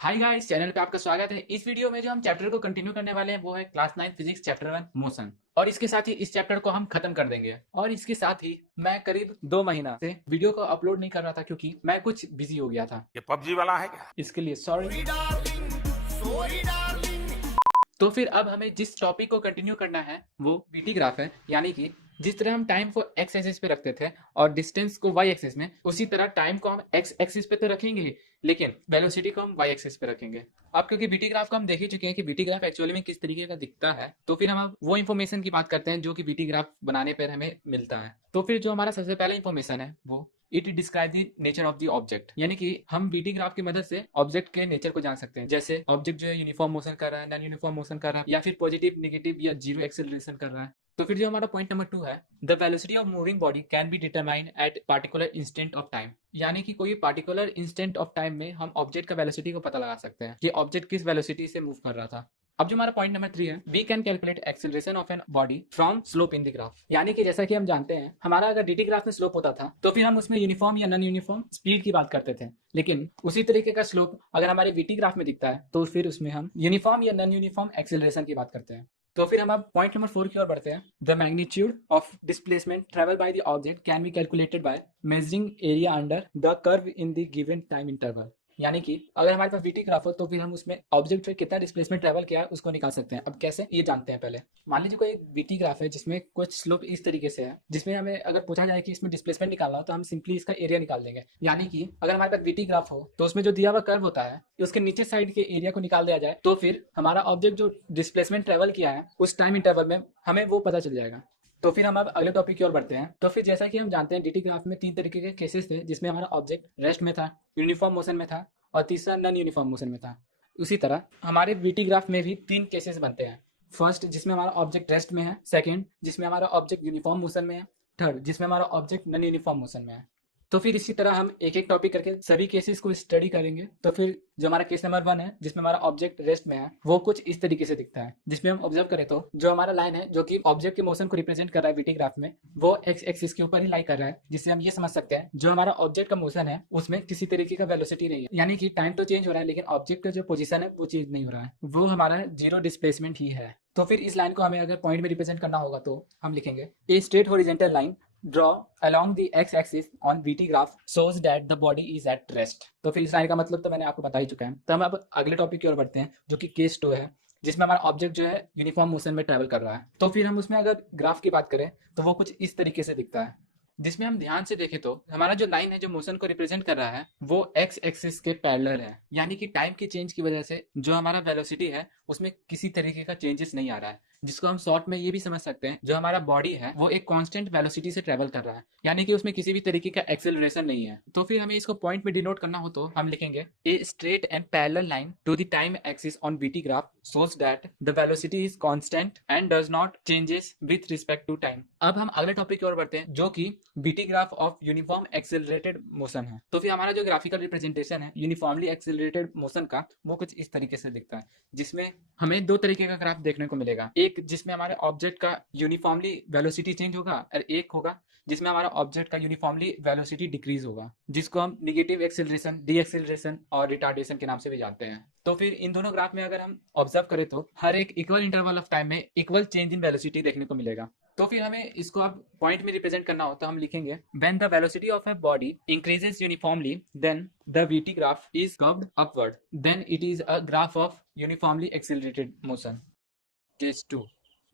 Hi guys, channel पे आपका स्वागत है। इस वीडियो में जो हम चैप्टर को कंटिन्यू करने वाले हैं वो है क्लास 9 फिजिक्स चैप्टर 1 मोशन। और इसके साथ ही इस चैप्टर को हम खत्म कर देंगे। और इसके साथ ही मैं करीब 2 महीना से वीडियो को अपलोड नहीं कर रहा था क्योंकि मैं कुछ बिजी हो गया था। ये पबजी वाला है क्या? इसके लिए सॉरी। तो फिर अब हमें जिस टॉपिक को कंटिन्यू करना है वो बीटी ग्राफ है, यानी कि जिस तरह हम टाइम को एक्स एक्सिस पे रखते थे और डिस्टेंस को वाई एक्सिस में, उसी तरह टाइम को हम एक्स एक्सिस पे तो रखेंगे ही, लेकिन वेलोसिटी को हम वाई एक्सिस पे रखेंगे। अब क्योंकि बीटी ग्राफ को हम देख ही चुके हैं कि बीटी ग्राफ एक्चुअली में किस तरीके का दिखता है, तो फिर हम अब वो इन्फॉर्मेशन की बात करते हैं जो कि बीटी ग्राफ बनाने पर हमें मिलता है। तो फिर जो हमारा सबसे पहला इन्फॉर्मेशन है वो it describe the nature of the object, यानी कि हम बीटी ग्राफ की मदद से ऑब्जेक्ट के नेचर को जान सकते हैं। जैसे ऑब्जेक्ट जो है यूनिफॉर्म मोशन कर रहा है, नॉन यूनिफॉर्म मोशन कर रहा है, या फिर पॉजिटिव, नेगेटिव या जीरो एक्सेलरेशन कर रहा है। तो फिर जो हमारा पॉइंट नंबर 2 है, the velocity of moving body can be determine eight particular instant of time, यानी कि कोई पार्टिकुलर इंस्टेंट ऑफ टाइम में हम ऑब्जेक्ट का वेलोसिटी को पता लगा सकते हैं कि ऑब्जेक्ट किस वेलोसिटी से मूव कर रहा था। अब जो हमारा पॉइंट नंबर 3 है, we can calculate acceleration of an body from slope in the graph, यानी कि जैसा कि हम जानते हैं हमारा अगर डीटी ग्राफ में स्लोप होता था तो फिर हम उसमें यूनिफॉर्म या नॉन यूनिफॉर्म स्पीड की बात करते थे, लेकिन उसी तरीके का स्लोप अगर हमारे वीटी ग्राफ में दिखता है तो फिर उसमें हम यूनिफॉर्म या नॉन यूनिफॉर्म एक्सेलरेशन की बात करते हैं। तो फिर हम अब पॉइंट नंबर 4 की ओर बढ़ते हैं। The magnitude of displacement travel by the object can be calculated by measuring area under the curve in the given time interval, यानी कि अगर हमारे पास वीटी ग्राफ हो तो फिर हम उसमें ऑब्जेक्ट पे कितना डिस्प्लेसमेंट ट्रेवल किया है उसको निकाल सकते हैं। अब कैसे, ये जानते हैं पहले। मान लीजिए कोई एक वीटी ग्राफ है जिसमें कुछ स्लोप इस तरीके से है, जिसमें हमें अगर पूछा जाए कि इसमें डिस्प्लेसमेंट निकालना हो तो हम सिंपली इसका एरिया निकाल देंगे। यानी कि अगर हमारे पास वीटी ग्राफ हो तो उसमें जो दिया हुआ कर्व होता है उसके नीचे साइड के एरिया को निकाल दिया जाए तो फिर हमारा ऑब्जेक्ट जो डिस्प्लेसमेंट ट्रेवल किया है उस टाइम इंटरवल में हमें वो पता चल जाएगा। तो फिर हम अब अगले टॉपिक की ओर बढ़ते हैं। तो फिर जैसा कि हम जानते हैं डीटी ग्राफ में 3 तरीके के केसेस थे, जिसमें हमारा ऑब्जेक्ट रेस्ट में था, यूनिफॉर्म मोशन में था और तीसरा नॉन यूनिफॉर्म मोशन में था। उसी तरह हमारे वीटी ग्राफ में भी 3 केसेस बनते हैं। फर्स्ट जिसमें हमारा ऑब्जेक्ट रेस्ट में है, सेकंड जिसमें हमारा ऑब्जेक्ट यूनिफॉर्म मोशन में है, थर्ड जिसमें हमारा ऑब्जेक्ट नॉन यूनिफॉर्म मोशन में है। तो फिर इसी तरह हम एक एक टॉपिक करके सभी केसेस को स्टडी करेंगे। तो फिर जो हमारा केस नंबर 1 है जिसमें हमारा ऑब्जेक्ट रेस्ट में है, वो कुछ इस तरीके से दिखता है, जिसमें हम ऑब्जर्व करें तो जो हमारा लाइन है जो कि ऑब्जेक्ट के मोशन को रिप्रेजेंट कर रहा है वीटी ग्राफ में, वो एक्स एक्सिस के ऊपर ही लाई कर रहा है, जिससे हम ये समझ सकते हैं जो हमारा ऑब्जेक्ट का मोशन है उसमें किसी तरीके का वेलोसिटी नहीं है, यानी कि टाइम तो चेंज हो रहा है लेकिन ऑब्जेक्ट का जो पोजीशन है वो चेंज नहीं हो रहा है, वो हमारा जीरो डिस्प्लेसमेंट ही है। तो फिर इस लाइन को हमें अगर पॉइंट में रिप्रेजेंट करना होगा तो हम लिखेंगे a straight horizontal line draw along the x-axis on VT graph shows that the body is at rest। तो फिर इस लाइन का मतलब तो मैंने आपको बता ही चुका है। तो हम अब अगले टॉपिक की ओर बढ़ते हैं जो कि केस 2 है, जिसमें हमारा ऑब्जेक्ट जो है यूनिफॉर्म मोशन में ट्रैवल कर रहा है। तो फिर हम उसमें अगर ग्राफ की बात करें तो वो कुछ इस तरीके से दिखता है, जिसमें हम ध्यान से देखें तो हमारा जो लाइन है जो मोशन को रिप्रेजेंट कर रहा है वो एक्स एक्सिस के पैरेलल है, यानी कि टाइम के चेंज की वजह से जो हमारा वेलोसिटी है उसमें किसी तरीके का चेंजेस नहीं आ रहा है, जिसको हम शॉर्ट में ये भी समझ सकते हैं जो हमारा बॉडी है वो एक कांस्टेंट वेलोसिटी से ट्रेवल कर रहा है, यानी कि उसमें किसी भी तरीके का एक्सेलरेशन नहीं है। तो फिर हमें इसको पॉइंट में डिनोट करना हो तो हम लिखेंगे a straight and parallel line to the time axis on VT graph shows that the velocity is constant and does not changes with respect to time। अब हम अगले टॉपिक की ओर बढ़ते हैं जो कि BT graph of uniform accelerated motion है। तो फिर हमारा जो ग्राफिकल रिप्रेजेंटेशन है यूनिफॉर्मली एक्सेलरेटेड मोशन का वो कुछ इस तरीके से दिखता है, जिसमें हमें 2 तरीके का ग्राफ देखने को मिलेगा। एक जिसमें हमारे ऑब्जेक्ट का यूनिफॉर्मली वेलोसिटी चेंज होगा और एक होगा जिसमें हमारा ऑब्जेक्ट का यूनिफॉर्मली वेलोसिटी डिक्रीज होगा, जिसको हम निगेटिव एक्सेलरेशन, डी एक्सेलरेशन और रिटार्डेशन के नाम से भी जानते हैं। तो फिर इन दोनों ग्राफ में अगर हम ऑब्जर्व करें तो हर एक इक्वल इंटरवल ऑफ टाइम में इक्वल चेंज इन वेलोसिटी देखने को मिलेगा। तो फिर हमें इसको अब पॉइंट में रिप्रेजेंट करना हो तो हम लिखेंगे when the velocity of a body increases uniformly then the VT graph is curved upward, then it is a graph of uniformly accelerated motion. Case 2,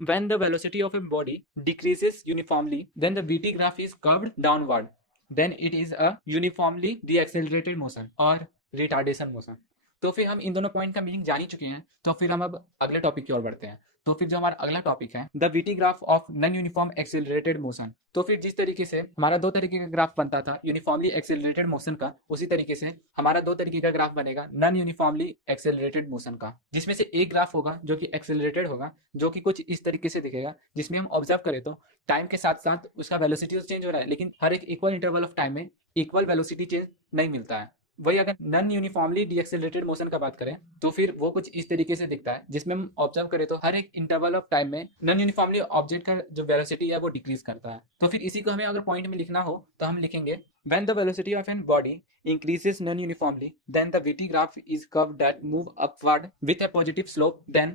when the velocity of a body decreases uniformly then the vt graph is curved downward, then it is a uniformly deaccelerated motion और retardation motion। तो फिर हम इन दोनों point का meaning जान ही चुके हैं, तो फिर हम अब अगले टॉपिक की ओर बढ़ते हैं। तो फिर जो हमारा अगला टॉपिक है the VT graph of non uniform accelerated motion. तो फिर जिस तरीके से हमारा 2 तरीके का ग्राफ बनता था यूनिफॉर्मली एक्सेलरेटेड मोशन का, उसी तरीके से हमारा 2 तरीके का ग्राफ बनेगा नॉन यूनिफॉर्मली एक्सेलरेटेड मोशन का, जिसमें से एक ग्राफ होगा जो कि एक्सेलरेटेड होगा, जो कि कुछ इस तरीके से दिखेगा, जिसमें हम ऑब्जर्व करें तो टाइम के साथ साथ उसका वेलोसिटी तो चेंज हो रहा है लेकिन हर एक इक्वल इंटरवल ऑफ टाइम में इक्वल वेलोसिटी चेंज नहीं मिलता है। वही अगर नॉन यूनिफॉर्मली डीएक्सेलरेटेड मोशन का बात करें तो फिर वो कुछ इस तरीके से दिखता है, जिसमें हम ऑब्जर्व करें तो हर एक इंटरवल ऑफ टाइम में नॉन यूनिफॉर्मली ऑब्जेक्ट का जो वेलोसिटी है वो डिक्रीज करता है। तो फिर इसी को हमें अगर पॉइंट में लिखना हो तो हम लिखेंगे when the velocity of an body increases non-uniformly, then the VT graph is curve that move upward with a positive slope, then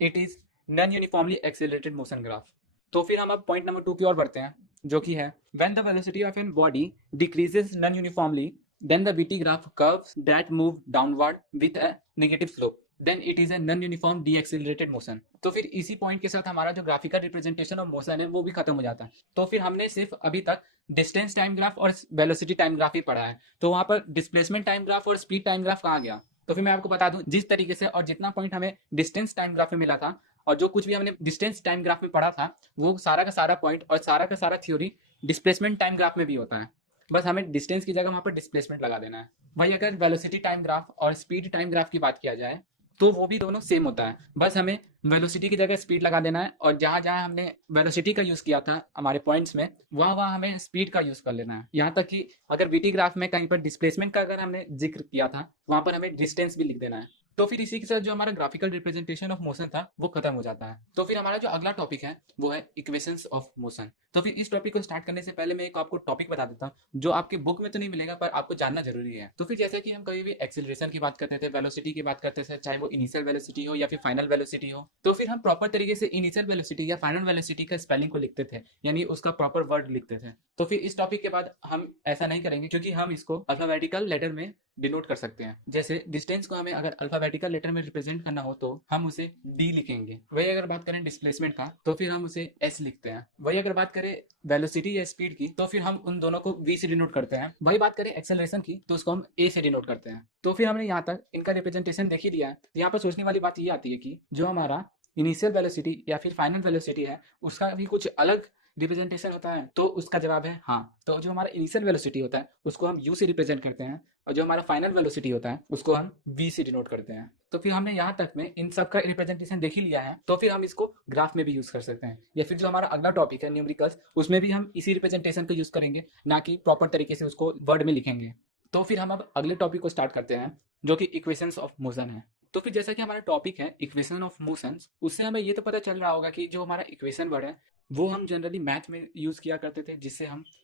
it is non-uniformly accelerated motion graph। तो फिर हम अब पॉइंट नंबर 2 की ओर बढ़ते हैं, जो कि है when the velocity of an body decreases non-uniformly, then the VT graph curves that move downward with a negative slope, then it is a non-uniform deaccelerated motion। तो फिर इसी पॉइंट के साथ हमारा जो ग्राफिकल रिप्रेजेंटेशन ऑफ मोशन है वो भी खत्म हो जाता है। तो फिर हमने सिर्फ अभी तक डिस्टेंस टाइम ग्राफ और वेलोसिटी टाइम ग्राफ ही पढ़ा है, तो वहां पर डिस्प्लेसमेंट टाइम ग्राफ और स्पीड टाइम ग्राफ कहाँ गया? तो फिर मैं आपको बता दूं, जिस तरीके से और जितना पॉइंट हमें डिस्टेंस टाइम ग्राफ में मिला था और जो कुछ भी हमने डिस्टेंस टाइम ग्राफ में पढ़ा था, वो सारा का सारा पॉइंट और सारा का सारा थ्योरी डिस्प्लेसमेंट टाइम ग्राफ में भी होता है। बस हमें डिस्टेंस की जगह वहां पर डिस्प्लेसमेंट लगा देना है। वही अगर वेलोसिटी टाइम ग्राफ और स्पीड टाइम ग्राफ की बात किया जाए तो वो भी दोनों सेम होता है, बस हमें वेलोसिटी की जगह स्पीड लगा देना है और जहां जहां हमने वेलोसिटी का यूज किया था हमारे पॉइंट्स में, वहां वहां हमें स्पीड का यूज कर लेना है। यहाँ तक कि अगर वीटी ग्राफ में कहीं पर डिस्प्लेसमेंट का अगर हमने जिक्र किया था, वहां पर हमें डिस्टेंस भी लिख देना है। तो फिर इसी के साथ जो हमारा ग्राफिकल रिप्रेजेंटेशन ऑफ मोशन था वो खत्म हो जाता है। तो फिर हमारा जो अगला टॉपिक है वो है इक्वेशंस ऑफ मोशन। तो फिर इस टॉपिक को स्टार्ट करने से पहले मैं एक आपको टॉपिक बता देता हूँ जो आपके बुक में तो नहीं मिलेगा पर आपको जानना जरूरी है। तो फिर जैसे कि हम कभी भी एक्सेलरेशन की बात करते थे, वेलोसिटी की बात करते थे, चाहे वो इनिशियल वेलोसिटी हो या फिर फाइनल वेलोसिटी हो, तो फिर हम प्रॉपर तरीके से इनिशियल वेलोसिटी या फाइनल वेलोसिटी का स्पेलिंग को लिखते थे, यानी उसका प्रॉपर वर्ड लिखते थे। तो फिर इस टॉपिक के बाद हम ऐसा नहीं करेंगे, क्योंकि हम इसको अल्फाबेटिकल लेटर में डिनोट कर सकते हैं। जैसे डिस्टेंस को हमें अगर अल्फाबेटिकल लेटर में रिप्रेजेंट करना हो तो हम उसे डी लिखेंगे। वही अगर बात करें डिस्प्लेसमेंट का तो फिर हम उसे एस लिखते हैं। वही अगर बात करें वेलोसिटी या स्पीड की तो फिर हम उन दोनों को वी से डिनोट करते हैं। वही बात करें एक्सेलरेशन की तो उसको हम ए से डिनोट करते हैं। तो फिर हमने यहाँ तक इनका रिप्रेजेंटेशन देख ही लिया है। तो यहाँ पर सोचने वाली बात ये आती है कि जो हमारा इनिशियल वेलोसिटी या फिर फाइनल वेलोसिटी है उसका भी कुछ अलग रिप्रेजेंटेशन होता है। तो उसका जवाब है हाँ। तो जो हमारा इनिशियल वेलोसिटी होता है उसको हम यू से रिप्रेजेंट करते हैं और जो हमारा फाइनल वेलोसिटी होता है उसको हम वी से डिनोट करते हैं। तो फिर हमने यहाँ तक में इन सब का रिप्रेजेंटेशन देख ही लिया है, तो फिर हम इसको ग्राफ में भी यूज कर सकते हैं, या फिर जो हमारा अगला टॉपिक है न्यूमेरिकल्स, उसमें भी हम इसी रिप्रेजेंटेशन को यूज करेंगे, ना कि प्रॉपर तरीके से उसको वर्ड में लिखेंगे। तो फिर हम अब अगले टॉपिक को स्टार्ट करते हैं जो कि इक्वेशंस ऑफ मोशन है। तो फिर जैसा कि हमारा टॉपिक है इक्वेशन ऑफ मोशंस, उससे हमें ये तो पता चल रहा होगा कि जो हमारा इक्वेशन वर्ड है वो हम जनरली मैथ में यूज किया करते थे,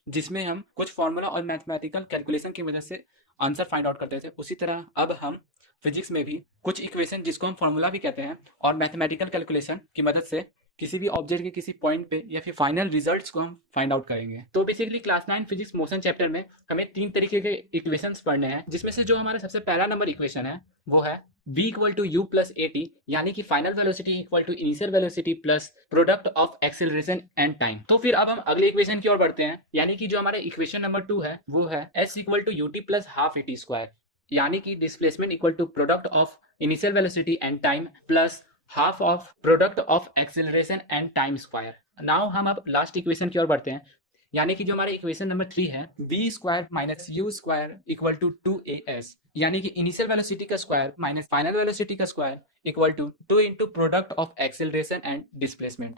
जिसमें हम कुछ फॉर्मूला और मैथमेटिकल कैलकुलेशन की मदद से आंसर फाइंड आउट करते थे। उसी तरह अब हम फिजिक्स में भी कुछ इक्वेशन जिसको हम फॉर्मूला भी कहते हैं और मैथमेटिकल कैलकुलेशन की मदद से किसी भी ऑब्जेक्ट के किसी पॉइंट पे या फिर फाइनल रिजल्ट्स को हम फाइंड आउट करेंगे। तो basically class 9 physics motion chapter में हमें 3 तरीके के इक्वेशंस पढ़ने हैं, जिसमें से जो हमारा सबसे पहला नंबर इक्वेशन है वो है v equal to u plus a t, यानी कि final velocity equal to initial velocity plus product of acceleration and time. तो फिर अब हम अगले इक्वेशन की ओर बढ़ते हैं, यानी कि जो हमारा इक्वेशन नंबर 2 है वो है s equal to u t plus half a t square, यानी कि displacement equal to product of initial velocity and time plus half of product of acceleration and time square. Now हम अब last equation की ओर बढ़ते हैं, यानी कि जो हमारा इक्वेशन नंबर 3 है v square minus u square equal to 2as, यानी कि इनिशियल वेलोसिटी का स्क्वायर माइनस फाइनल वेलोसिटी का square equal to 2 into product of acceleration and displacement.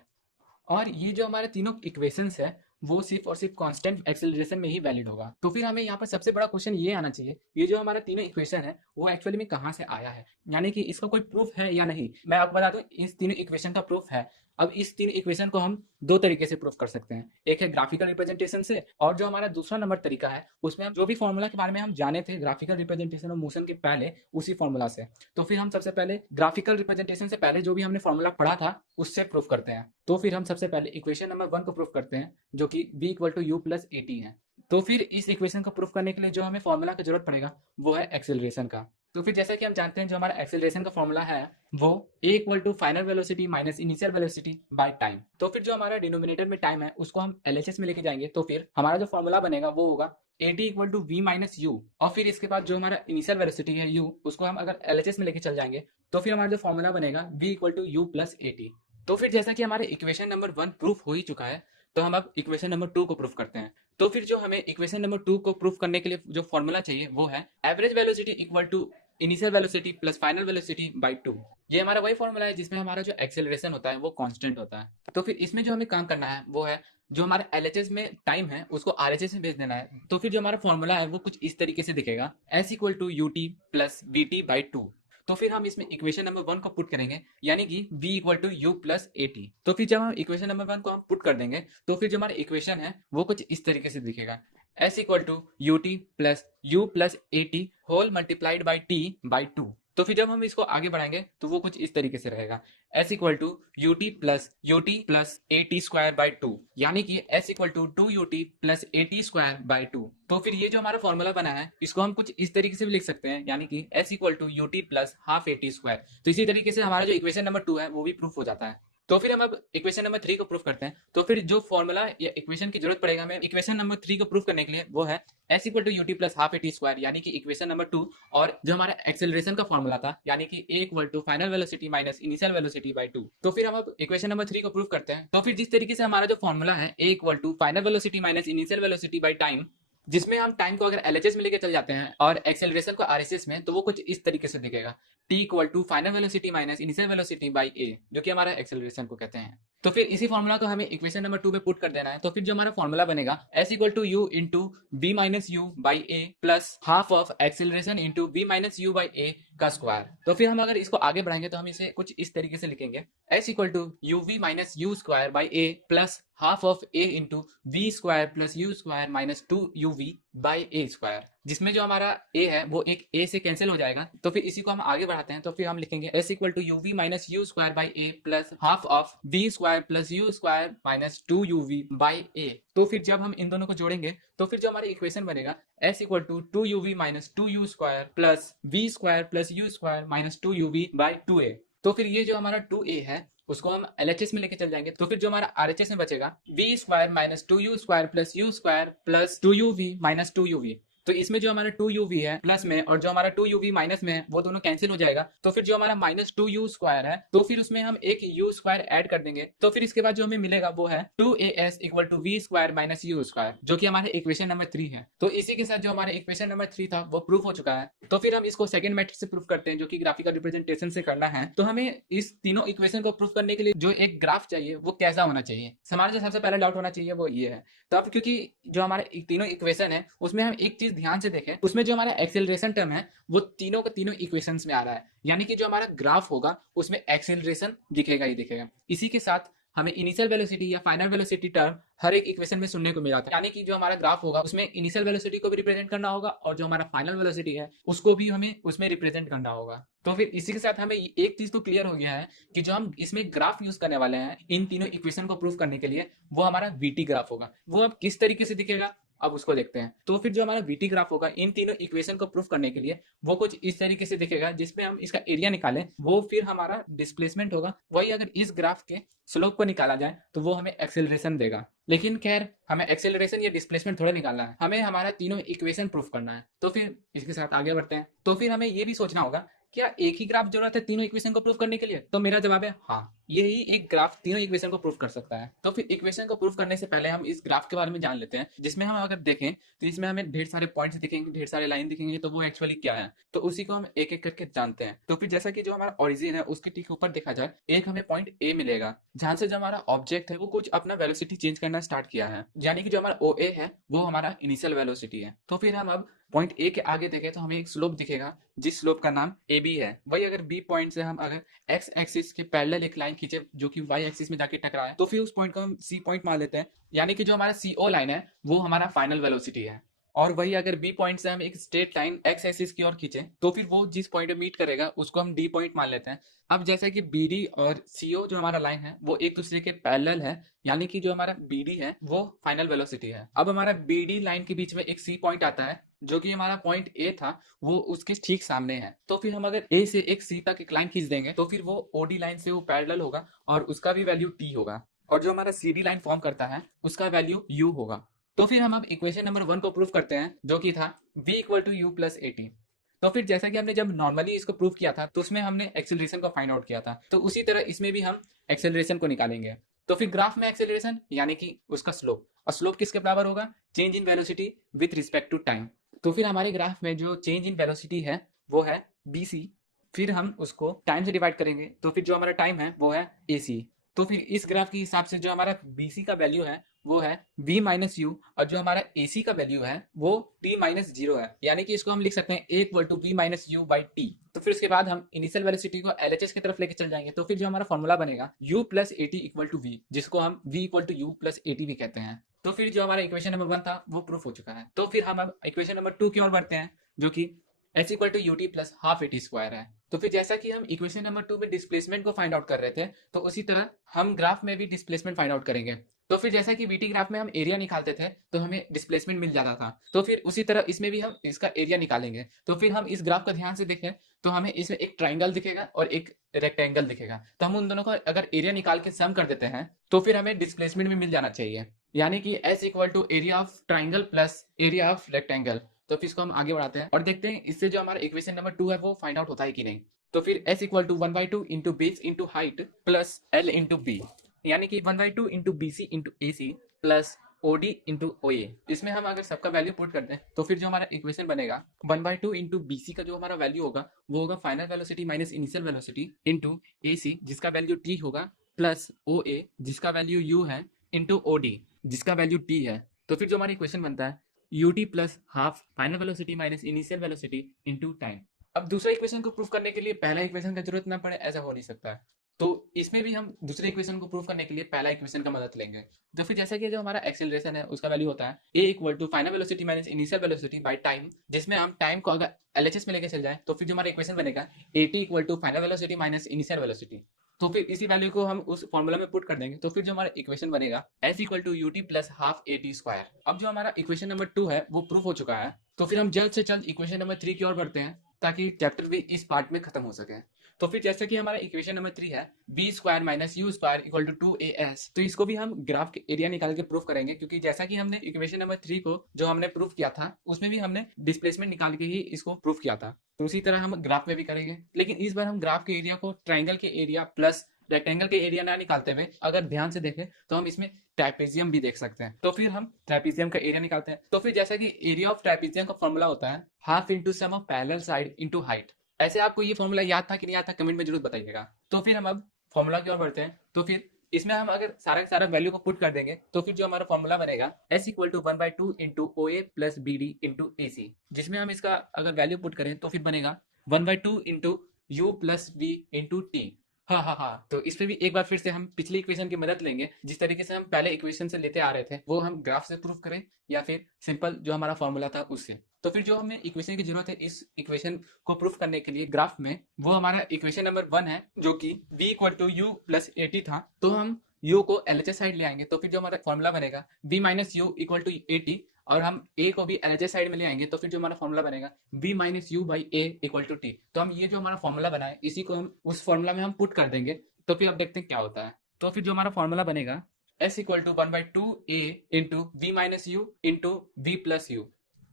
और ये जो हमारे तीनों इक्वेशंस है वो सिर्फ और सिर्फ कांस्टेंट एक्सेलरेशन में ही वैलिड होगा। तो फिर हमें यहाँ पर सबसे बड़ा क्वेश्चन ये आना चाहिए, ये जो हमारा तीनों इक्वेशन है वो एक्चुअली में कहाँ से आया है, यानी कि इसका कोई प्रूफ है या नहीं। मैं आपको बता दूं इस तीनों इक्वेशन का प्रूफ है। अब इस तीन इक्वेशन को हम दो तरीके से प्रूफ कर सकते हैं, एक है ग्राफिकल रिप्रेजेंटेशन से, और जो हमारा दूसरा नंबर तरीका है उसमें हम जो भी फॉर्मूला के बारे में हम जाने थे ग्राफिकल रिप्रेजेंटेशन ऑफ मोशन के पहले उसी फॉर्मूला से। तो फिर हम सबसे पहले ग्राफिकल रिप्रेजेंटेशन से पहले जो भी हमने फॉर्मूला पढ़ा था उससे प्रूफ करते हैं। तो फिर हम सबसे पहले इक्वेशन नंबर 1 को प्रूफ करते हैं जो कि v equal to u plus a t है। तो फिर इस इक्वेशन को प्रूफ करने के लिए जो हमें फॉर्मूला की जरूरत पड़ेगा वो है एक्सेलरेशन का। तो फिर जैसा कि हम जानते हैं जो हमारा एक्सेलरेशन का फॉर्मूला है वो a equal to final velocity minus initial velocity by time. तो फिर जो हमारा डिनोमिनेटर में टाइम है उसको हम LHS में लेके जाएंगे, तो फिर हमारा जो फॉर्मूला बनेगा वो होगा at equal to v minus u, और फिर इसके बाद जो हमारा इनिशियल वेलोसिटी है u उसको हम अगर LHS में लेके चल जाएंगे तो फिर हमारा जो फॉर्मूला बनेगा v equal to u plus a t. तो फिर जैसा कि हमारे इक्वेशन नंबर 1 प्रूफ हो ही चुका है तो हम अब इक्वेशन नंबर 2 को प्रूफ करते हैं। तो फिर जो हमें इक्वेशन नंबर 2 को प्रूफ करने के लिए जो फॉर्मूला चाहिए वो है average velocity equal to initial velocity plus final velocity by 2। ये हमारा वही फॉर्मूला है जिसमें हमारा जो एक्सेलरेशन होता है वो कांस्टेंट होता है। तो फिर इसमें जो हमें काम करना है वो है जो हमारा एलएचएस में टाइम है उसको आरएचएस में भेज देना है। तो फिर जो हमारा फॉर्मूला है वो कुछ इस तरीके से दिखेगा, s equal to u t plus v t by two. तो फिर हम इसमें इक्वेशन नंबर 1 को पुट करेंगे, यानी कि v equal to u plus a t. तो फिर जब हम इक्वेशन नंबर 1 को हम पुट कर देंगे तो फिर जो हमारा इक्वेशन है वो कुछ इस तरीके से दिखेगा, s equal to u t plus a t whole multiplied by t by two. तो फिर जब हम इसको आगे बढ़ाएंगे तो वो कुछ इस तरीके से रहेगा, s equal to u t plus a t square by two, यानी कि s equal to two u t plus a t square by two. तो फिर ये जो हमारा फॉर्मूला बना है इसको हम कुछ इस तरीके से भी लिख सकते हैं, यानी कि s equal to u t plus half a t square. तो इसी तरीके से हमारा जो इक्वेशन नंबर 2 है वो भी प्रूफ हो जाता है। तो फिर हम अब इक्वेशन नंबर 3 को प्रूफ करते हैं। तो फिर जो फॉर्मूला या इक्वेशन की जरूरत पड़ेगा हमें इक्वेशन नंबर 3 को प्रूफ करने के लिए वो है s equal to u t plus half a t square, यानी कि इक्वेशन नंबर 2। और जो हमारा एक्सेलरेशन का फॉर्मूला था, यानी कि a equal to final velocity minus initial velocity by two. तो फिर हम अब इक्वेशन नंबर 3 को प्रूफ करते हैं। तो फिर जिस तरीके से हमारा जो फॉर्मूला है a equal to final velocity minus initial velocity by time, जिसमें हम टाइम को अगर एलएचएस में लेके चल जाते हैं और एक्सेलरेशन को आरएचएस में, तो वो कुछ इस तरीके से दिखेगा, t equal to final velocity minus initial velocity by a, जो कि हमारा एक्सेलरेशन को कहते हैं। तो फिर इसी फॉर्मूला को हमें इक्वेशन नंबर 2 पे पुट कर देना है। तो फिर जो हमारा फॉर्मूला बनेगा s equal to u into v minus u by a plus half of acceleration into v minus u by a का स्क्वायर। तो फिर हम अगर इसको आगे बढ़ाएंगे तो हम इसे कुछ इस तरीके से लिखेंगे, s equal to u v minus u square by a plus half of a into v square plus u square minus two u v by a square, जिसमें जो हमारा ए है वो एक ए से कैंसिल हो जाएगा। तो फिर इसी को हम आगे बढ़ाते हैं। तो फिर हम लिखेंगे s equal to u v minus u square by a plus half of v square plus u square minus two u v by a. तो फिर जब हम इन दोनों को जोड़ेंगे तो फिर जो हमारा इक्वेशन बनेगा s equal to two u v minus two u square plus v square plus u square minus two u v by two a. तो फिर ये जो हमारा टू ए है उसको हम एलएचएस में लेके चल जाएंगे। तो फिर जो हमारा आरएचएस में बचेगा v square minus two u square plus u square plus two u v minus two u v. तो इसमें जो हमारा टू यू वी है प्लस में और जो हमारा टू यू वी माइनस में है वो दोनों कैंसिल हो जाएगा। तो फिर जो हमारा माइनस टू यू स्क्वायर है तो फिर उसमें हम एक यू स्क्वायर ऐड कर देंगे। तो फिर इसके बाद जो हमें मिलेगा वो है two a s equal to v square minus u square, जो कि हमारे इक्वेशन नंबर 3 है। तो इसी के साथ जो हमारे इक्वेशन नंबर 3 था वो प्रूफ हो चुका है। तो फिर हम इसको सेकंड मेथड से प्रूफ करते हैं, जो कि ग्राफिकल रिप्रेजेंटेशन से करना है। तो हमें इस तीनों इक्वेशन को प्रूफ करने के लिए जो एक ग्राफ चाहिए वो कैसा होना चाहिए, हमारा जो सबसे पहला डाउट होना चाहिए वो ये है। तो अब क्योंकि जो हमारे तीनों इक्वेशन है उसमें हम एक चीज ध्यान से देखें, उसमें जो हमारा एक्सेलरेशन टर्म है वो तीनों के तीनों इक्वेशंस में आ रहा है, यानी कि जो हमारा ग्राफ होगा उसमें एक्सेलरेशन दिखेगा ही दिखेगा। इसी के साथ हमें इनिशियल वेलोसिटी या फाइनल वेलोसिटी टर्म हर एक इक्वेशन में सुनने को मिला था, यानी कि जो हमारा ग्राफ होगा उसमें इनिशियल वेलोसिटी को भी रिप्रेजेंट करना होगा और जो हमारा फाइनल वेलोसिटी है उसको भी हमें उसमें रिप्रेजेंट करना होगा। तो फिर इसी के साथ हमें एक चीज तो क्लियर हो गया है कि जो हम इसमें ग्राफ यूज करने वाले हैं इन तीनों इक्वेशन को प्रूफ करने के लिए वो हमारा वीटी ग्राफ होगा। वो अब किस तरीके से दिखेगा अब उसको देखते हैं। तो फिर जो हमारा वीटी ग्राफ होगा इन तीनों इक्वेशन को प्रूफ करने के लिए वो कुछ इस तरीके से दिखेगा, जिसमें हम इसका एरिया निकालें वो फिर हमारा डिस्प्लेसमेंट होगा। वही अगर इस ग्राफ के स्लोप को निकाला जाए तो वो हमें एक्सेलरेशन देगा। लेकिन खैर हमें एक्सेलरेशन या डिस्प्लेसमेंट थोड़ा निकालना है, हमें हमारा तीनों इक्वेशन प्रूफ करना है। तो फिर इसके साथ आगे बढ़ते हैं। तो फिर हमें ये भी सोचना होगा क्या एक ही ग्राफ जरूरत है तीनों इक्वेशन को प्रूफ करने के लिए? तो मेरा जवाब है हाँ, यही एक ग्राफ तीनों इक्वेशन को प्रूफ कर सकता है। तो फिर इक्वेशन को प्रूफ करने से पहले हम इस ग्राफ के बारे में जान लेते हैं, जिसमें हम अगर देखें तो इसमें हमें ढेर सारे पॉइंट्स दिखेंगे, ढेर सारे लाइन दिखेंगे। तो वो एक्चुअली क्या है तो उसी को हम एक एक करके जानते हैं। तो फिर जैसा कि जो हमारा ओरिजिन है उसके ठीक ऊपर देखा जाए एक हमें पॉइंट ए मिलेगा, जहां से जो हमारा ऑब्जेक्ट है वो कुछ अपना वेलोसिटी चेंज करना स्टार्ट किया है, यानी कि जो हमारा ओ ए है वो हमारा इनिशियल वेलोसिटी है। तो फिर हम अब पॉइंट ए के आगे देखें तो हमें एक स्लोप दिखेगा जिस स्लोप का नाम ए बी है। वही अगर बी पॉइंट से हम अगर एक्स एक्सिस के पैरेलल एक लाइन खींचे जो कि वाई एक्सिस में जाके टकराए तो फिर उस पॉइंट को हम सी पॉइंट मान लेते हैं, यानी कि जो हमारा सी ओ लाइन है वो हमारा फाइनल वेलोसिटी है। और वही अगर बी पॉइंट से हम एक स्ट्रेट लाइन एक्स एक्सिस की ओर खींचे तो फिर वो जिस पॉइंट में मीट करेगा उसको हम डी पॉइंट मान लेते हैं। अब जैसा कि बी डी और सी ओ जो हमारा लाइन है वो एक दूसरे के पैरेलल है, यानी कि जो हमारा बी डी है वो फाइनल वेलोसिटी है। अब हमारा बी डी लाइन के बीच में एक सी पॉइंट आता है जो कि हमारा पॉइंट ए था वो उसके ठीक सामने है। तो फिर हम अगर ए से एक सी तक एक लाइन खींच देंगे तो फिर वो ओडी लाइन से वो पैरेलल होगा और उसका भी वैल्यू टी होगा, और जो हमारा सी डी लाइन फॉर्म करता है उसका वैल्यू यू होगा। तो फिर हम अब इक्वेशन नंबर 1 को प्रूफ करते हैं, जो कि था v equal to u plus a t. तो फिर जैसा कि हमने जब नॉर्मली इसको प्रूफ किया था तो उसमें हमने एक्सेलरेशन को फाइंड आउट किया था, तो उसी तरह इसमें भी हम एक्सेलरेशन को निकालेंगे। तो फिर ग्राफ में एक्सेलरेशन यानी कि उसका स्लोप, और स्लोप किसके बराबर होगा? Change in velocity with respect to time. तो फिर हमारे ग्राफ में जो चेंज इन वेलोसिटी है वो है बी सी, फिर हम उसको टाइम से डिवाइड करेंगे तो फिर जो हमारा टाइम है वो है ए सी। तो फिर इस ग्राफ के हिसाब से जो हमारा बी सी का वैल्यू है वो है v माइनस यू, और जो हमारा ac का वैल्यू है वो t माइनस जीरो है, यानी कि इसको हम लिख सकते हैं a equal to v minus u by t. तो फिर उसके बाद हम इनिशियल वेलोसिटी को एलएचएस की तरफ लेके चल जाएंगे, तो फिर जो हमारा फॉर्मूला बनेगा u plus a t equal to v, जिसको हम v equal to u plus a t भी कहते हैं। तो फिर जो हमारा इक्वेशन नंबर 1 था वो प्रूफ हो चुका है। तो फिर हम अब इक्वेशन नंबर 2 की ओर बढ़ते हैं, जो कि h equal to u t plus half a t square है। तो फिर जैसा कि हम इक्वेशन नंबर 2 में डिस्प्लेसमेंट को फाइंड आउट कर रहे थे, तो उसी तरह हम ग्राफ में भी डिस्प्लेसमेंट फाइंड आउट करेंगे। तो फिर जैसा कि वीटी ग्राफ में हम एरिया निकालते थे तो हमें डिस्प्लेसमेंट मिल जाता था, तो फिर उसी तरह इसमें भी हम इसका एरिया निकालेंगे। तो फिर हम इस ग्राफ का ध्यान से देखें तो हमें इसमें एक ट्राइंगल दिखेगा और एक रेक्टेंगल दिखेगा। तो हम उन दोनों का अगर एरिया निकाल के सम कर देते हैं तो फिर हमें डिस्प्लेसमेंट भी मिल जाना चाहिए, यानी कि s equal to area of triangle plus area of rectangle. तो फिर इसको हम आगे बढ़ाते हैं और देखते हैं इससे जो हमारा इक्वेशन नंबर 2 है वो फाइंड आउट होता है कि नहीं। तो फिर s equal to one by two into base into height plus l into b, यानी कि one by two into B C into A C plus O D into O A. इसमें हम अगर सबका वैल्यू पुट करते हैं तो फिर जो हमारा इक्वेशन बनेगा one by two into B C का जो हमारा वैल्यू होगा वो होगा final velocity minus initial velocity into A C जिसका वैल्यू टी होगा प्लस ओ ए जिसका वैल्यू यू है इंटू ओ डी जिसका वैल्यू टी है। तो फिर जो हमारा इक्वेशन बनता है u t plus half final velocity minus initial velocity into time. अब दूसरे इक्वेशन को प्रूव करने के लिए पहला इक्वेशन का जरूरत ना पड़े ऐसा हो नहीं सकता है, तो इसमें भी हम दूसरे इक्वेशन को प्रूव करने के लिए पहला इक्वेशन का मदद लेंगे। तो फिर जैसा कि जो हमारा एक्सेलरेशन है उसका वैल्यू होता है a equal to final velocity minus initial velocity by time, जिसमें हम टाइम को अगर एलएचएस में लेके चल जाए तो फिर जो हमारा इक्वेशन बनेगा at equal to final velocity minus initial velocity. तो फिर इसी वैल्यू को हम उस फॉर्मूला में पुट कर देंगे, तो फिर जो हमारा इक्वेशन बनेगा s equal to u t plus half a t square. अब जो हमारा इक्वेशन नंबर 2 है वो प्रूफ हो चुका है, तो फिर हम जल्द से जल्द इक्वेशन नंबर 3 की ओर बढ़ते हैं ताकि चैप्टर भी इस पार्ट में खत्म हो सके। तो फिर जैसे कि हमारा इक्वेशन नंबर 3 है b square minus u square equal to two a s, तो इसको भी हम ग्राफ के एरिया निकाल के प्रूफ करेंगे, क्योंकि जैसा कि हमने इक्वेशन नंबर 3 को जो हमने प्रूफ किया था उसमें भी हमने डिस्प्लेसमेंट निकाल के ही इसको प्रूफ किया था, तो उसी तरह हम ग्राफ में भी करेंगे। लेकिन इस बार हम ग्राफ के एरिया को ट्राइंगल के एरिया प्लस रेक्टेंगल के एरिया ना निकालते हुए अगर ध्यान से देखें तो हम इसमें ट्रापेजियम भी देख सकते हैं। तो फिर हम ट्रापेजियम का एरिया निकालते हैं। तो फिर जैसा कि एरिया ऑफ ट्रापेजियम का फॉर्मूला होता है half into sum of parallel side into height. ऐसे आपको ये फॉर्मूला याद था कि नहीं याद था, कमेंट में जरूर बताइएगा। तो फिर हम अब फॉर्मूला की ओर बढ़ते हैं। तो फिर इसमें हम अगर सारा का सारा वैल्यू को पुट कर देंगे तो फिर जो हमारा फॉर्मूला बनेगा s equal to one by two into O A plus B D into A C, जिसमें हम इसका अगर वैल्यू पुट करें तो फिर बनेगा one by two into u plus v into t. हाँ हाँ हाँ, तो इस पे भी एक बार फिर से हम पिछली इक्वेशन की मदद लेंगे, जिस तरीके से हम पहले इक्वेशन से लेते आ रहे थे वो हम ग्राफ से प्रूफ करें या फिर सिंपल जो हमारा फॉर्मूला था उससे। तो फिर जो हमें इक्वेशन की जरूरत है इस इक्वेशन को प्रूफ करने के लिए ग्राफ में, वो हमारा इक्वेशन नंबर 1 है जो कि v equal to u plus a t था। तो हम u को एलएचएस साइड ले आएंगे, तो फिर जो हमारा फॉर्मूला बनेगा v minus u equal to a t, और हम a को भी एलएचएस साइड में ले आएंगे तो फिर जो हमारा फॉर्मूला बनेगा v minus u by a equal to t. तो हम ये जो हमारा फॉर्मूला बना है इसी को हम उस फॉर्मूला में हम पुट कर देंगे। तो फिर अब देखते हैं क्या होता है। तो फिर जो हमारा फॉर्मूला बनेगा s equal to one by two a into v minus u into v plus u,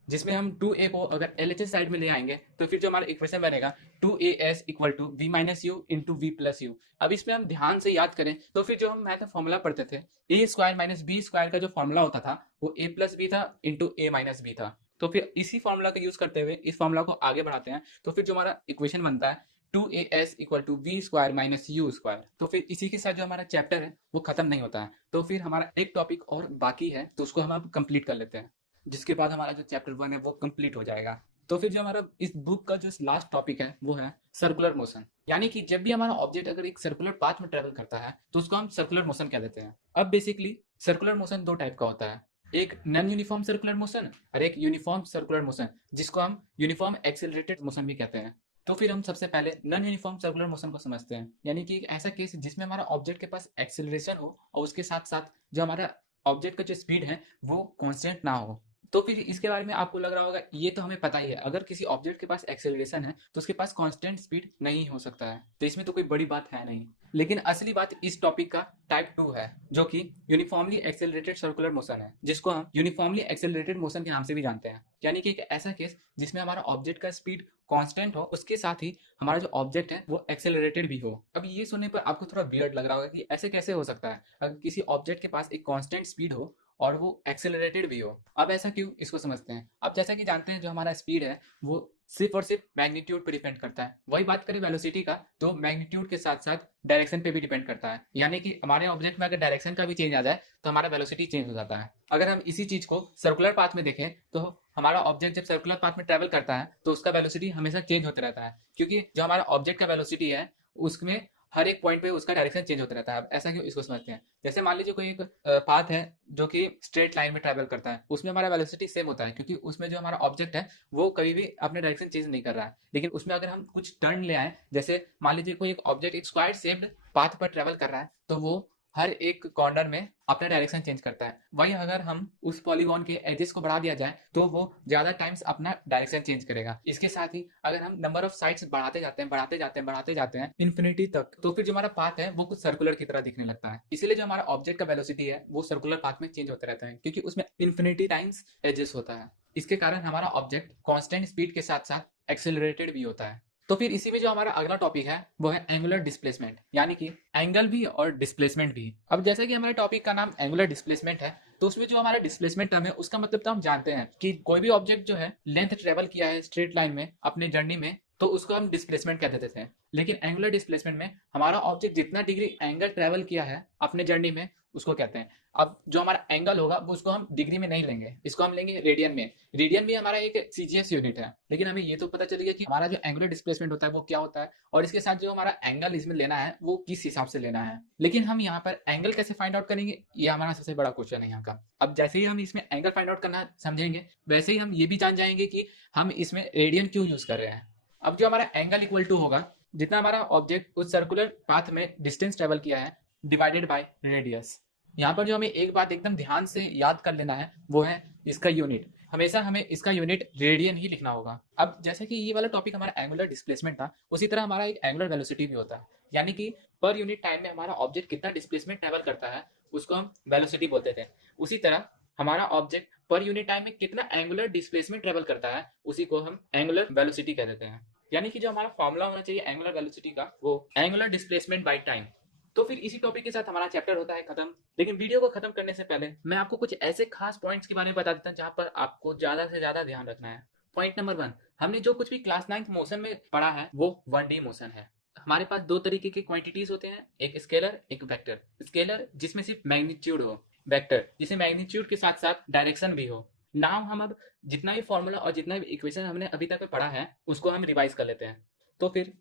जिसमें हम 2a को अगर LHS साइड में ले आएंगे तो फिर जो हमारा इक्वेशन बनेगा 2as equal to v minus u into v plus u. अब इसमें हम ध्यान से याद करें तो फिर जो हम मैथ में फॉर्मूला पढ़ते थे a square minus b square का जो फॉर्मूला होता था वो a प्लस बी था इंटू a माइनस बी था। तो फिर इसी फॉर्मूला का यूज करते हुए इस फॉर्मूला को आगे बढ़ाते हैं, तो फिर जो हमारा इक्वेशन बनता है 2as equal to v square minus u square. तो फिर इसी के साथ जो हमारा चैप्टर है वो खत्म नहीं होता है, तो फिर हमारा एक टॉपिक और बाकी है तो उसको हम अब कंप्लीट कर लेते हैं, जिसके बाद हमारा जो चैप्टर 1 है वो कंप्लीट हो जाएगा। तो फिर जो हमारा इस बुक का जो लास्ट टॉपिक है वो है सर्कुलर मोशन, यानी कि जब भी हमारा ऑब्जेक्ट अगर एक सर्कुलर पाथ में ट्रेवल करता है तो उसको हम सर्कुलर मोशन कह देते हैं। अब बेसिकली सर्कुलर मोशन दो टाइप का होता है, एक नॉन यूनिफॉर्म सर्कुलर मोशन और एक यूनिफॉर्म सर्कुलर मोशन, जिसको हम यूनिफॉर्म एक्सेलरेटेड मोशन भी कहते हैं। तो फिर हम सबसे पहले नॉन यूनिफॉर्म सर्कुलर मोशन को समझते हैं, यानी कि एक ऐसा केस जिसमें हमारा ऑब्जेक्ट के पास एक्सेलरेशन हो और उसके साथ साथ जो हमारा ऑब्जेक्ट का जो स्पीड है वो कांस्टेंट ना हो। तो फिर इसके बारे में आपको लग रहा होगा ये तो हमें पता ही है, अगर किसी ऑब्जेक्ट के पास एक्सेलरेशन है तो उसके पास कांस्टेंट स्पीड नहीं हो सकता है, तो इसमें तो कोई बड़ी बात है नहीं। लेकिन असली बात इस टॉपिक का टाइप 2 है जो कि यूनिफॉर्मली एक्सेलरेटेड सर्कुलर मोशन है, जिसको हम यूनिफॉर्मली एक्सेलरेटेड मोशन के नाम से भी जानते हैं। यानी कि एक ऐसा केस जिसमें हमारा ऑब्जेक्ट का स्पीड कांस्टेंट हो, उसके साथ ही हमारा जो ऑब्जेक्ट है वो एक्सेलरेटेड भी हो। अब ये सुनने पर आपको थोड़ा वियर्ड लग रहा होगा कि ऐसे कैसे हो सकता है, अगर किसी ऑब्जेक्ट के पास एक कांस्टेंट स्पीड हो और वो एक्सेलरेटेड भी हो। अब ऐसा क्यों, इसको समझते हैं। अब जैसा कि जानते हैं जो हमारा स्पीड है वो सिर्फ और सिर्फ मैग्नीट्यूड पे डिपेंड करता है। वही बात करें वेलोसिटी का, तो मैग्नीट्यूड के साथ साथ डायरेक्शन पे भी डिपेंड करता है। यानी कि हमारे ऑब्जेक्ट में अगर डायरेक्शन का भी चेंज आ जाए तो हमारा वेलोसिटी चेंज हो जाता है। अगर हम इसी चीज को सर्कुलर पाथ में देखें तो हमारा ऑब्जेक्ट जब सर्कुलर पाथ में ट्रेवल करता है तो उसका वेलोसिटी हमेशा चेंज होता रहता है, क्योंकि जो हमारा ऑब्जेक्ट का वेलोसिटी है उसमें हर एक पॉइंट पे उसका डायरेक्शन चेंज होता रहता है। अब ऐसा क्यों इसको समझते हैं। जैसे मान लीजिए कोई एक पाथ है जो कि स्ट्रेट लाइन में ट्रेवल करता है, उसमें हमारा वेलोसिटी सेम होता है, क्योंकि उसमें जो हमारा ऑब्जेक्ट है वो कभी भी अपने डायरेक्शन चेंज नहीं कर रहा है। लेकिन उसमें अगर हम कुछ टर्न ले आए, जैसे मान लीजिए कोई एक ऑब्जेक्ट एक स्क्वायर शेप्ड पाथ पर ट्रेवल कर रहा है, तो वो हर एक कॉर्नर में अपना डायरेक्शन चेंज करता है। वही अगर हम उस पॉलीगॉन के एजेस को बढ़ा दिया जाए तो वो ज्यादा टाइम्स अपना डायरेक्शन चेंज करेगा। इसके साथ ही अगर हम नंबर ऑफ साइड्स बढ़ाते जाते हैं बढ़ाते जाते हैं बढ़ाते जाते हैं इन्फिनिटी तक, तो फिर जो हमारा पाथ है वो कुछ सर्कुलर की तरह दिखने लगता है। इसीलिए जो हमारा ऑब्जेक्ट का वेलोसिटी है वो सर्कुलर पाथ में चेंज होता रहता है, क्योंकि उसमें इन्फिनिटी टाइम्स एजेस होता है। इसके कारण हमारा ऑब्जेक्ट कांस्टेंट स्पीड के साथ साथ एक्सेलरेटेड भी होता है। तो फिर इसी में जो हमारा अगला टॉपिक है वो है एंगुलर डिस्प्लेसमेंट, यानी कि एंगल भी और डिस्प्लेसमेंट भी। अब जैसे कि हमारे टॉपिक का नाम एंगुलर डिस्प्लेसमेंट है, तो उसमें जो हमारा डिस्प्लेसमेंट टर्म है उसका मतलब तो हम जानते हैं कि कोई भी ऑब्जेक्ट जो है लेंथ ट्रेवल किया है स्ट्रेट लाइन में अपने जर्नी में, तो उसको हम डिस्प्लेसमेंट कह देते थे। लेकिन एंगुलर डिस्प्लेसमेंट में हमारा ऑब्जेक्ट जितना डिग्री एंगल ट्रेवल किया है अपने जर्नी में उसको कहते हैं। अब जो हमारा एंगल होगा वो उसको हम डिग्री में नहीं लेंगे, इसको हम लेंगे रेडियन में। रेडियन भी हमारा एक सीजीएस यूनिट है, लेकिन हमें ये तो पता चल गया कि हमारा जो एंगुलर डिस्प्लेसमेंट होता है वो क्या होता है, और इसके साथ जो हमारा एंगल इसमें लेना है वो किस हिसाब से लेना है। लेकिन हम यहाँ पर एंगल कैसे फाइंड आउट करेंगे, ये हमारा सबसे बड़ा क्वेश्चन है यहाँ का। अब जैसे ही हम इसमें एंगल फाइंड आउट करना समझेंगे, वैसे ही हम ये भी जान जाएंगे कि हम इसमें रेडियन क्यों यूज कर रहे हैं। अब जो हमारा एंगल इक्वल टू होगा जितना हमारा ऑब्जेक्ट उस सर्कुलर पाथ में डिस्टेंस ट्रेवल किया है डिवाइडेड बाय रेडियस। यहाँ पर जो हमें एक बात एकदम ध्यान से याद कर लेना है वो है इसका यूनिट। हमेशा हमें इसका यूनिट रेडियन ही लिखना होगा। अब जैसे कि ये वाला टॉपिक हमारा एंगुलर डिस्प्लेसमेंट था, उसी तरह हमारा एक एंगुलर वेलोसिटी भी होता है। यानी कि पर यूनिट टाइम में हमारा ऑब्जेक्ट कितना डिस्प्लेसमेंट ट्रेवल करता है उसको हम वेलोसिटी बोलते थे। उसी तरह हमारा ऑब्जेक्ट पर यूनिट टाइम में कितना एंगुलर डिस्प्लेसमेंट ट्रेवल करता है उसी को हम एंगुलर वेलोसिटी कह देते हैं। यानी कि जो हमारा फॉर्मूला होना चाहिए एंगुलर वेलोसिटी का वो एंगुलर डिस्प्लेसमेंट बाय टाइम। तो फिर इसी टॉपिक के साथ हमारा चैप्टर होता है खत्म। लेकिन वीडियो को खत्म करने से पहले मैं आपको कुछ ऐसे खास पॉइंट्स के बारे में बता देता हूँ जहाँ पर आपको ज्यादा से ज्यादा ध्यान रखना है। पॉइंट नंबर 1, हमने जो कुछ भी क्लास 9th मोशन में पढ़ा है वो 1D मोशन है। हमारे पास दो तरीके के क्वांटिटीज होते हैं, एक स्केलर एक वेक्टर। स्केलर जिसमें सिर्फ मैग्नीट्यूड हो, वेक्टर जिसे मैग्नीट्यूड के साथ साथ डायरेक्शन भी हो। नाउ हम अब जितना भी फॉर्मूला और जितना भी इक्वेशन हमने अभी तक पढ़ा है उसको हम रिवाइज कर लेते हैं। तो फिर